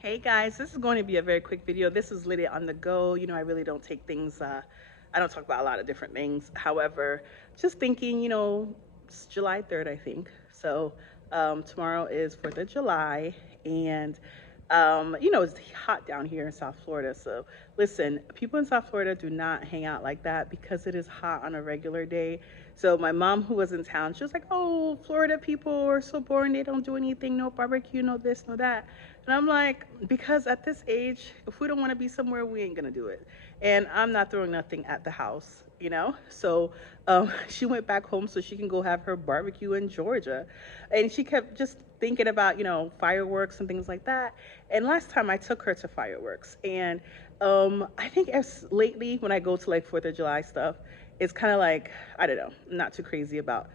Hey guys, this is going to be a very quick video. This is Lydia on the go. I really don't take things, I don't talk about a lot of different things. However, just thinking, it's July 3rd, I think. So tomorrow is 4th of July, and it's hot down here in South Florida. So listen, people in South Florida do not hang out like that because it is hot on a regular day. So my mom, who was in town, she was like, "Oh, Florida people are so boring. They don't do anything. No barbecue, no this, no that." And I'm like, because at this age, if we don't want to be somewhere, we ain't gonna do it. And I'm not throwing nothing at the house. So she went back home so she can go have her barbecue in Georgia, and she kept just thinking about fireworks and things like that. And last time I took her to fireworks, and I think as lately when I go to like 4th of July stuff, it's kind of like, I don't know, not too crazy about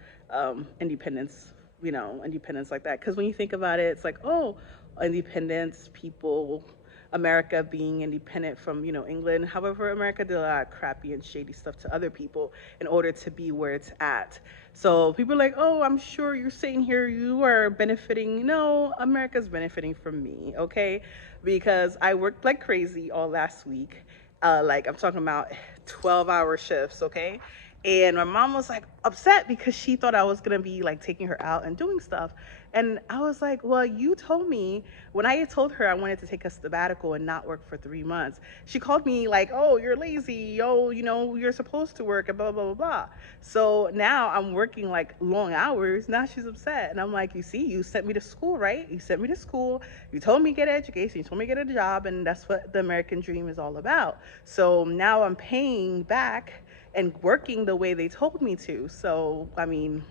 independence, independence like that. Because when you think about it, it's like, oh, independence, people, America being independent from, England. However, America did a lot of crappy and shady stuff to other people in order to be where it's at. So people are like, oh, I'm sure you're sitting here, you are benefiting. No, America's benefiting from me, okay? Because I worked like crazy all last week. Like I'm talking about 12-hour shifts, okay? And my mom was like upset because she thought I was gonna be like taking her out and doing stuff. And I was like, well, you told me when I told her I wanted to take a sabbatical and not work for 3 months. She called me like, oh, you're lazy. Oh, you're supposed to work and blah, blah, blah, blah. So now I'm working like long hours. Now she's upset. And I'm like, you see, you sent me to school, right? You sent me to school. You told me to get an education. You told me to get a job. And that's what the American dream is all about. So now I'm paying back and working the way they told me to. So, I mean,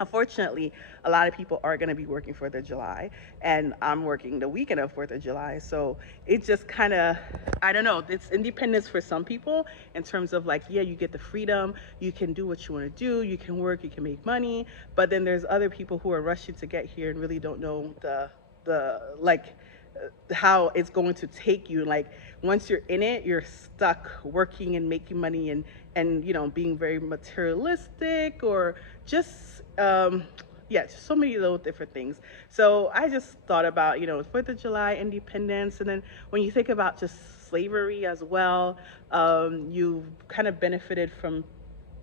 unfortunately, a lot of people are going to be working 4th of July, and I'm working the weekend of 4th of July. So it just kind of, I don't know, it's independence for some people in terms of like, yeah, you get the freedom, you can do what you want to do, you can work, you can make money. But then there's other people who are rushing to get here and really don't know the like how it's going to take you. Like once you're in it, you're stuck working and making money and being very materialistic, or just yeah, just so many little different things. So I just thought about 4th of July, independence, and then when you think about just slavery as well, you kind of benefited from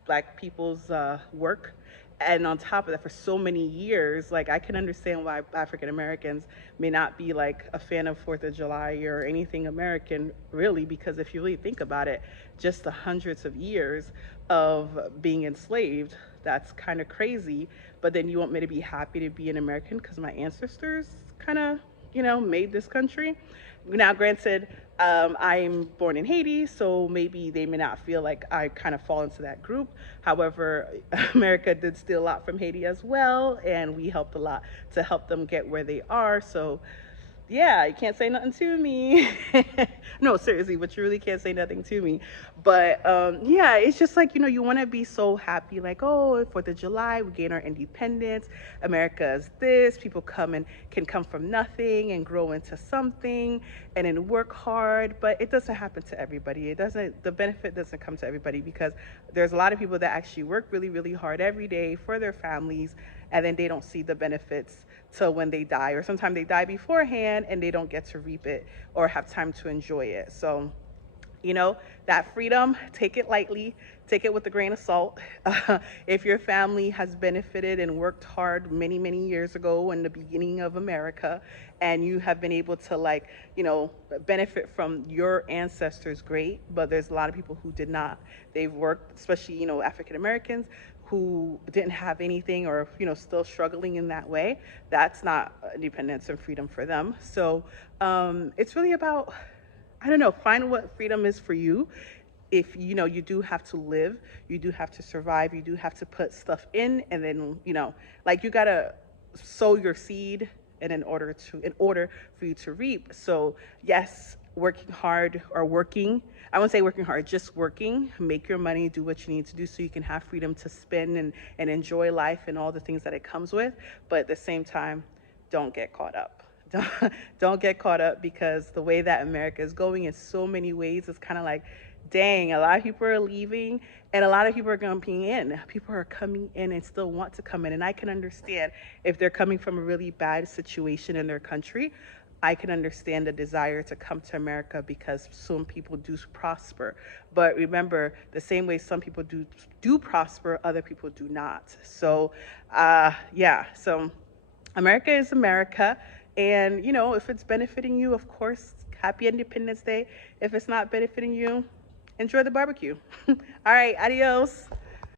black people's work. And on top of that, for so many years, like I can understand why African Americans may not be like a fan of 4th of July or anything American, really, because if you really think about it, just the hundreds of years of being enslaved, that's kind of crazy. But then you want me to be happy to be an American because my ancestors kind of, made this country. Now, granted, I'm born in Haiti, so maybe they may not feel like I kind of fall into that group. However, America did steal a lot from Haiti as well, and we helped a lot to help them get where they are. So yeah, you can't say nothing to me. No, seriously, but you really can't say nothing to me. But yeah, it's just like, you want to be so happy, like, oh, 4th of July, we gain our independence. America is this. People come and can come from nothing and grow into something and then work hard. But it doesn't happen to everybody. The benefit doesn't come to everybody because there's a lot of people that actually work really, really hard every day for their families, and then they don't see the benefits till when they die, or sometimes they die beforehand and they don't get to reap it or have time to enjoy it. So that freedom, take it lightly, take it with a grain of salt. If your family has benefited and worked hard many, many years ago in the beginning of America, and you have been able to, like, benefit from your ancestors, great. But there's a lot of people who did not. They've worked, especially, African Americans who didn't have anything, or still struggling in that way. That's not independence and freedom for them. So it's really about, I don't know, find what freedom is for you. If you do have to live, you do have to survive, you do have to put stuff in, and then like you gotta sow your seed, and in order for you to reap. So yes, working hard, or working, I won't say working hard, just working, make your money, do what you need to do so you can have freedom to spend and enjoy life and all the things that it comes with. But at the same time, don't get caught up. Don't, don't get caught up, because the way that America is going in so many ways is kind of like dang, a lot of people are leaving and a lot of people are coming in. People are coming in and still want to come in. And I can understand if they're coming from a really bad situation in their country. I can understand the desire to come to America because some people do prosper. But remember, the same way some people do prosper, other people do not. So, yeah. So America is America. And, if it's benefiting you, of course, happy Independence Day. If it's not benefiting you, enjoy the barbecue. All right, adios.